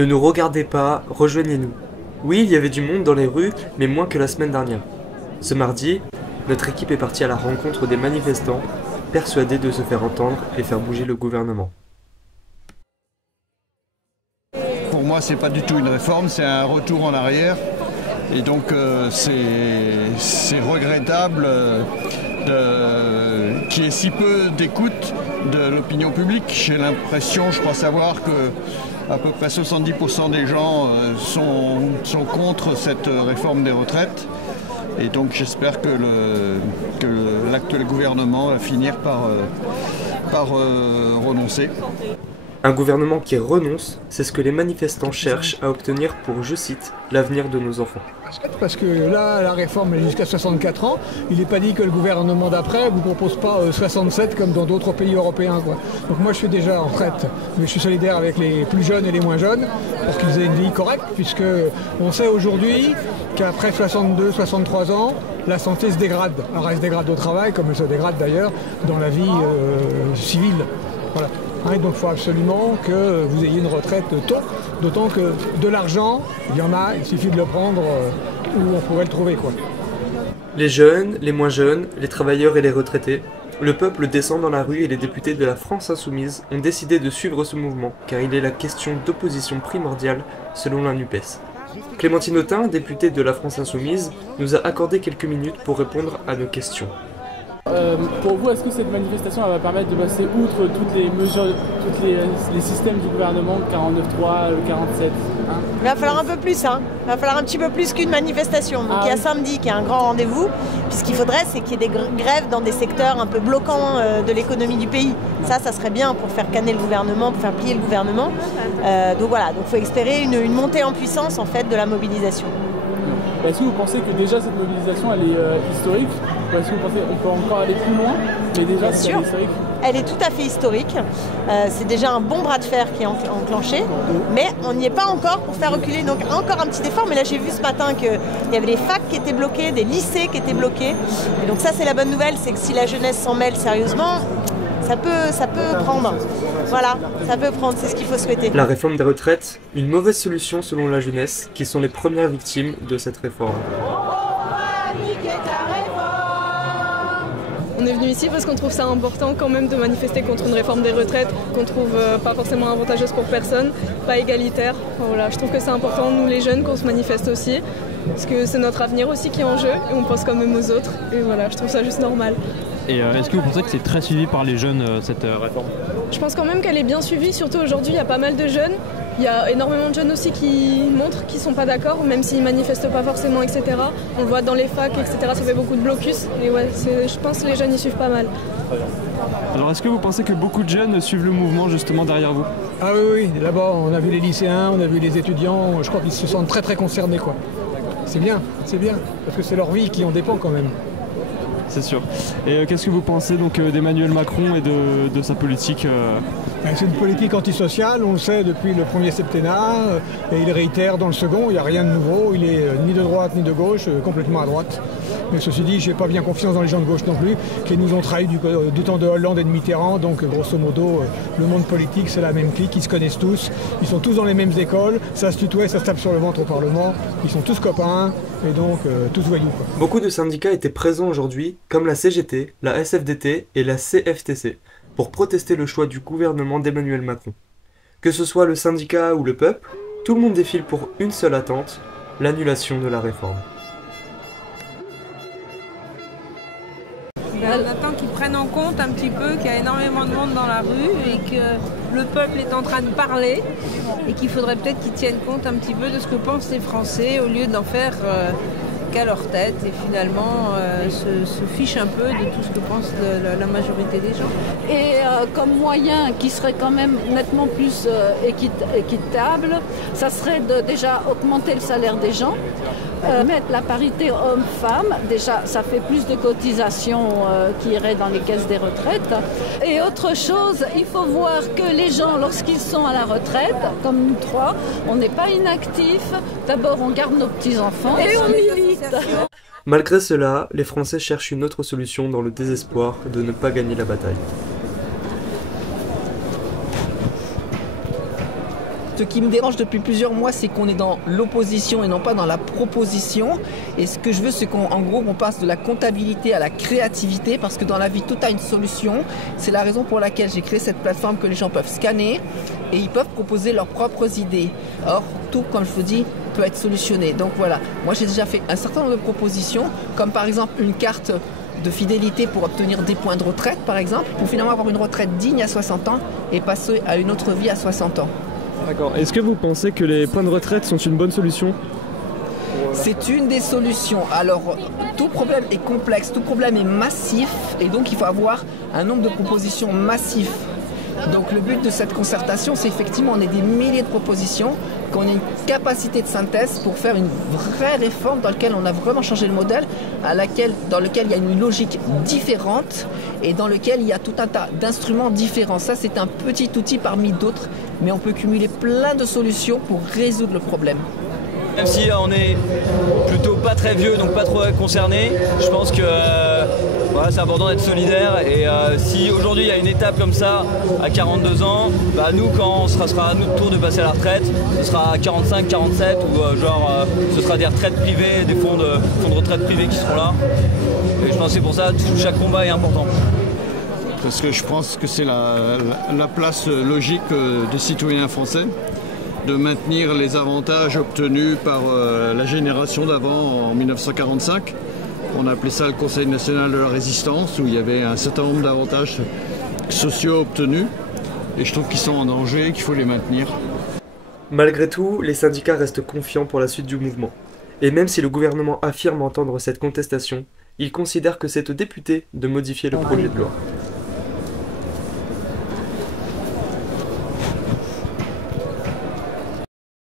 Ne nous regardez pas, rejoignez-nous. Oui, il y avait du monde dans les rues, mais moins que la semaine dernière. Ce mardi, notre équipe est partie à la rencontre des manifestants, persuadés de se faire entendre et faire bouger le gouvernement. Pour moi, c'est pas du tout une réforme, c'est un retour en arrière. Et donc, c'est regrettable qu'il y ait si peu d'écoute de l'opinion publique. J'ai l'impression, je crois savoir que à peu près 70% des gens sont contre cette réforme des retraites. Et donc j'espère que l'actuel gouvernement va finir par renoncer. Un gouvernement qui renonce, c'est ce que les manifestants cherchent à obtenir pour, je cite, l'avenir de nos enfants. Parce que là, la réforme est jusqu'à 64 ans. Il n'est pas dit que le gouvernement d'après ne vous propose pas 67 comme dans d'autres pays européens, quoi. Donc moi, je suis déjà en retraite, mais je suis solidaire avec les plus jeunes et les moins jeunes pour qu'ils aient une vie correcte, puisque on sait aujourd'hui qu'après 62, 63 ans, la santé se dégrade. Alors elle se dégrade au travail, comme elle se dégrade d'ailleurs dans la vie civile. Voilà. Et donc il faut absolument que vous ayez une retraite tôt, d'autant que de l'argent, il y en a, il suffit de le prendre où on pourrait le trouver, quoi. Les jeunes, les moins jeunes, les travailleurs et les retraités, le peuple descend dans la rue et les députés de la France Insoumise ont décidé de suivre ce mouvement, car il est la question d'opposition primordiale selon la NUPES. Clémentine Autain, députée de la France Insoumise, nous a accordé quelques minutes pour répondre à nos questions. Pour vous, est-ce que cette manifestation va permettre de passer outre toutes les mesures, tous les systèmes du gouvernement, 49.3, 47 hein? Il va falloir un peu plus, hein. Il va falloir un petit peu plus qu'une manifestation. Donc il y a samedi qui est un grand rendez-vous. Puis ce qu'il faudrait, c'est qu'il y ait des grèves dans des secteurs un peu bloquants de l'économie du pays. Ça serait bien pour faire canner le gouvernement, pour faire plier le gouvernement. Donc voilà, donc il faut espérer une montée en puissance en fait de la mobilisation. Est-ce que vous pensez que déjà cette mobilisation elle est historique ou est-ce que vous pensez qu'on peut encore aller plus loin mais déjà c'est historique? Elle est tout à fait historique. C'est déjà un bon bras de fer qui est enclenché, mais on n'y est pas encore pour faire reculer. Donc encore un petit effort, mais là j'ai vu ce matin qu'il y avait des facs qui étaient bloqués, des lycées qui étaient bloqués. Et donc ça c'est la bonne nouvelle, c'est que si la jeunesse s'en mêle sérieusement, ça peut prendre. Voilà, ça peut prendre, c'est ce qu'il faut souhaiter. La réforme des retraites, une mauvaise solution selon la jeunesse, qui sont les premières victimes de cette réforme. On est venu ici parce qu'on trouve ça important quand même de manifester contre une réforme des retraites qu'on trouve pas forcément avantageuse pour personne, pas égalitaire. Voilà, je trouve que c'est important, nous les jeunes, qu'on se manifeste aussi, parce que c'est notre avenir aussi qui est en jeu et on pense quand même aux autres. Et voilà, je trouve ça juste normal. Et est-ce que vous pensez que c'est très suivi par les jeunes, cette réforme? Je pense quand même qu'elle est bien suivie, surtout aujourd'hui, il y a pas mal de jeunes. Il y a énormément de jeunes aussi qui montrent qu'ils ne sont pas d'accord, même s'ils ne manifestent pas forcément, etc. On le voit dans les facs, etc. Ça fait beaucoup de blocus. Et ouais, je pense que les jeunes y suivent pas mal. Alors est-ce que vous pensez que beaucoup de jeunes suivent le mouvement justement derrière vous? Ah oui, là-bas on a vu les lycéens, on a vu les étudiants, je crois qu'ils se sentent très très concernés, quoi. C'est bien, parce que c'est leur vie qui en dépend quand même. C'est sûr. Et qu'est-ce que vous pensez donc d'Emmanuel Macron et de sa politique C'est une politique antisociale, on le sait depuis le premier septennat, et il réitère dans le second, il n'y a rien de nouveau, il est ni de droite ni de gauche, complètement à droite. Mais ceci dit, je n'ai pas bien confiance dans les gens de gauche non plus, qui nous ont trahis du temps de Hollande et de Mitterrand, donc grosso modo, le monde politique c'est la même clique, ils se connaissent tous, ils sont tous dans les mêmes écoles, ça se tutoie, ça se tape sur le ventre au Parlement, ils sont tous copains, et donc tous voyous, quoi. Beaucoup de syndicats étaient présents aujourd'hui, comme la CGT, la SFDT et la CFTC, pour protester le choix du gouvernement d'Emmanuel Macron. Que ce soit le syndicat ou le peuple, tout le monde défile pour une seule attente, l'annulation de la réforme. On attend qu'ils prennent en compte un petit peu qu'il y a énormément de monde dans la rue et que le peuple est en train de parler et qu'il faudrait peut-être qu'ils tiennent compte un petit peu de ce que pensent les Français au lieu d'en faire qu'à leur tête et finalement se fichent un peu de tout ce que pense la majorité des gens. Et comme moyen qui serait quand même nettement plus équitable, ça serait de déjà augmenter le salaire des gens, mettre la parité homme-femme, déjà ça fait plus de cotisations qui iraient dans les caisses des retraites. Et autre chose, il faut voir que les gens, lorsqu'ils sont à la retraite, comme nous trois, on n'est pas inactifs. D'abord on garde nos petits-enfants et on milite. Malgré cela, les Français cherchent une autre solution dans le désespoir de ne pas gagner la bataille. Ce qui me dérange depuis plusieurs mois, c'est qu'on est dans l'opposition et non pas dans la proposition. Et ce que je veux, c'est qu'en gros, on passe de la comptabilité à la créativité, parce que dans la vie, tout a une solution. C'est la raison pour laquelle j'ai créé cette plateforme que les gens peuvent scanner et ils peuvent proposer leurs propres idées. Or, tout, comme je vous dis, peut être solutionné. Donc voilà, moi j'ai déjà fait un certain nombre de propositions, comme par exemple une carte de fidélité pour obtenir des points de retraite, par exemple, pour finalement avoir une retraite digne à 60 ans et passer à une autre vie à 60 ans. D'accord. Est-ce que vous pensez que les points de retraite sont une bonne solution ? C'est une des solutions. Alors, tout problème est complexe, tout problème est massif, et donc il faut avoir un nombre de propositions massif. Donc le but de cette concertation, c'est effectivement on ait des milliers de propositions, qu'on ait une capacité de synthèse pour faire une vraie réforme dans laquelle on a vraiment changé le modèle, dans lequel il y a une logique différente et dans lequel il y a tout un tas d'instruments différents. Ça, c'est un petit outil parmi d'autres, mais on peut cumuler plein de solutions pour résoudre le problème. Même si on est plutôt pas très vieux, donc pas trop concerné, je pense que voilà, c'est important d'être solidaire. Et si aujourd'hui il y a une étape comme ça à 42 ans, bah nous quand ce sera à notre tour de passer à la retraite, ce sera à 45, 47 ou ce sera des retraites privées, des fonds de retraite privés qui seront là. Et je pense que c'est pour ça que chaque combat est important. Parce que je pense que c'est la place logique des citoyens français, de maintenir les avantages obtenus par la génération d'avant en 1945. On appelait ça le Conseil national de la résistance, où il y avait un certain nombre d'avantages sociaux obtenus. Et je trouve qu'ils sont en danger et qu'il faut les maintenir. Malgré tout, les syndicats restent confiants pour la suite du mouvement. Et même si le gouvernement affirme entendre cette contestation, il considère que c'est aux députés de modifier le projet de loi.